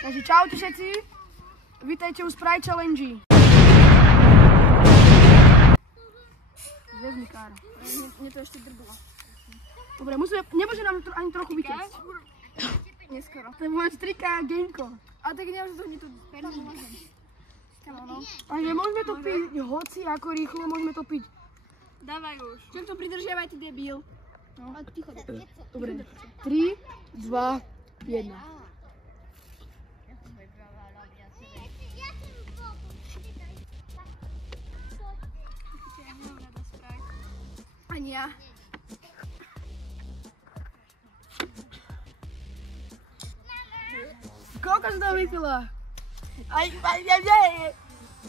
Takže čaute všetci. Vítajte u Sprite Challenge. Vezmi, Kára. Mne to ešte drbilo. Dobre, nemôže nám ani trochu vytiecť. Neskoro. To je moja strika Genko. A tak nemôžem to hneď tu môžem. Takže môžeme to piť hoci ako rýchlo, môžeme to piť. Dávaj už. Čím to pridržiavaj, ty debil. No. Dobre. 3, 2, 1. Ani ja. Koľko si toho vypila?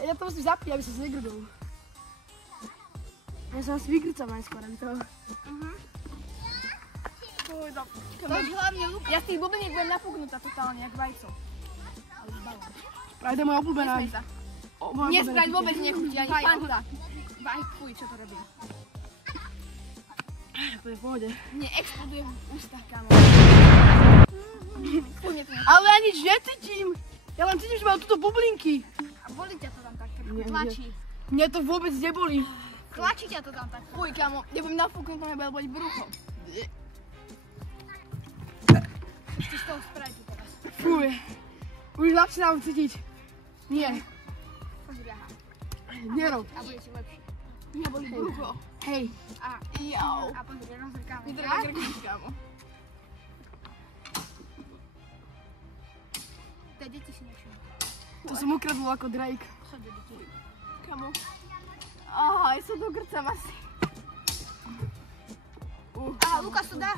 Ja to musím zapiť, aby som sa negrdol. Ja sa vás vygrcam najskôr, aby to... Ja z tých bubeniek budem napuknutá totálne, jak vajco. Sprite je moja obľúbená. Nie, Sprite vôbec nechutí, ani Fanta. Vaj, fuj, čo to robí. To je v pohode. Neexploduje v ústach, kámo. Ale ja nič necítim. Ja len cítim, že mám túto bublinky. A bolí ťa to tam tak, tlačí. Mne to vôbec nebolí. Tlačí ťa to tam tak. Fuj, kámo, ja budem nafúknutá, nebude boliť brucho. Ešte z toho Sprite teraz. Fuj. Už začínam cítiť. Nie. Nerob. A bude si lepšie. Mňa bolí brucho. Hej. A pozri, rozrkáme. Vydrká grknúť, kámo. Tie deti si nevšimnú. To som ukradol ako Drake. Chodí deti. Kamo? Aha, ja sa dogrcam asi. Lukas to dá.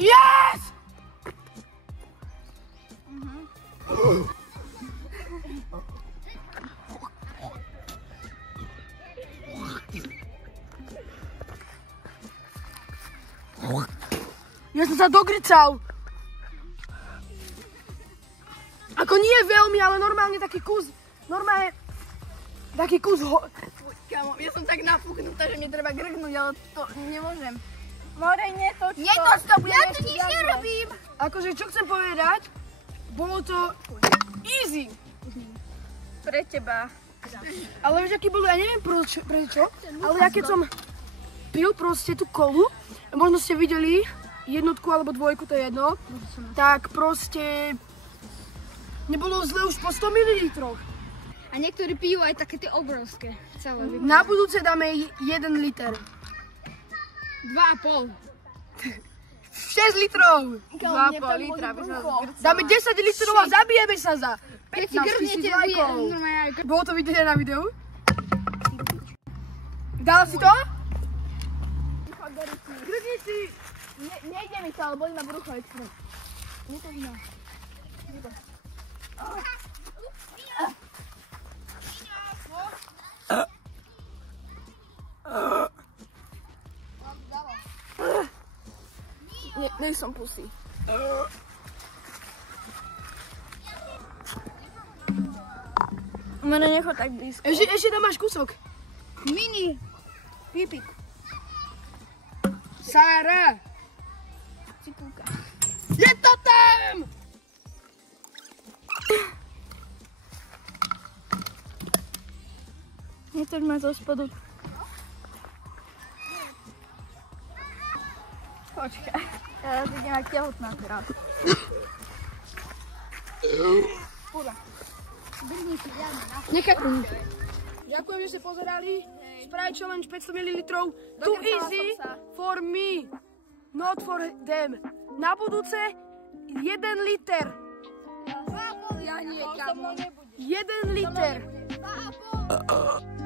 Yes! Ja som sa dogrcal. Ako nie veľmi, ale normálne taký kus. Normálne taký kus Kámo, ja som tak nafúknutá, že mi treba grknúť, ale to nemôžem. Morej, netoč to. Netoč to, ja tu nič nerobím. Akože, čo chcem povedať, bolo to easy. Pre teba. Ale vieš, aký bol, ja neviem prečo, ale ja keď som pil proste tú kolu, možno ste videli jednotku alebo dvojku, to je jedno, tak proste nebolo zle už po 100 ml. A niektorí pijú aj také tie obrovské. Celé. Na budúce dáme 1 liter. 2,5. 6 litrov. 2,5 litra. Dáme 10 litrov a zabijeme sa za 15 000 lajkov. Bolo to vidieť na videu? Dala si to? Grkni si. Nejde mi to, ale bolí ma brucho extra. Nie to iná. Nejsom pusy. Mene nechod tak blízko. Ešte tam máš kúsok. Mini pipik. Sára. Cipulka. Je to tam! Nechceš ma zo spodu. Počkaj. Ja idem jak tehotná teraz. Púda. Brni si, Jana. Nekakni. Ďakujem, že ste pozerali. Sprite Challenge 500 ml. Too easy for me, not for them. Na budúce 1 liter. Ja nie, kamo. 1 liter. 2,5.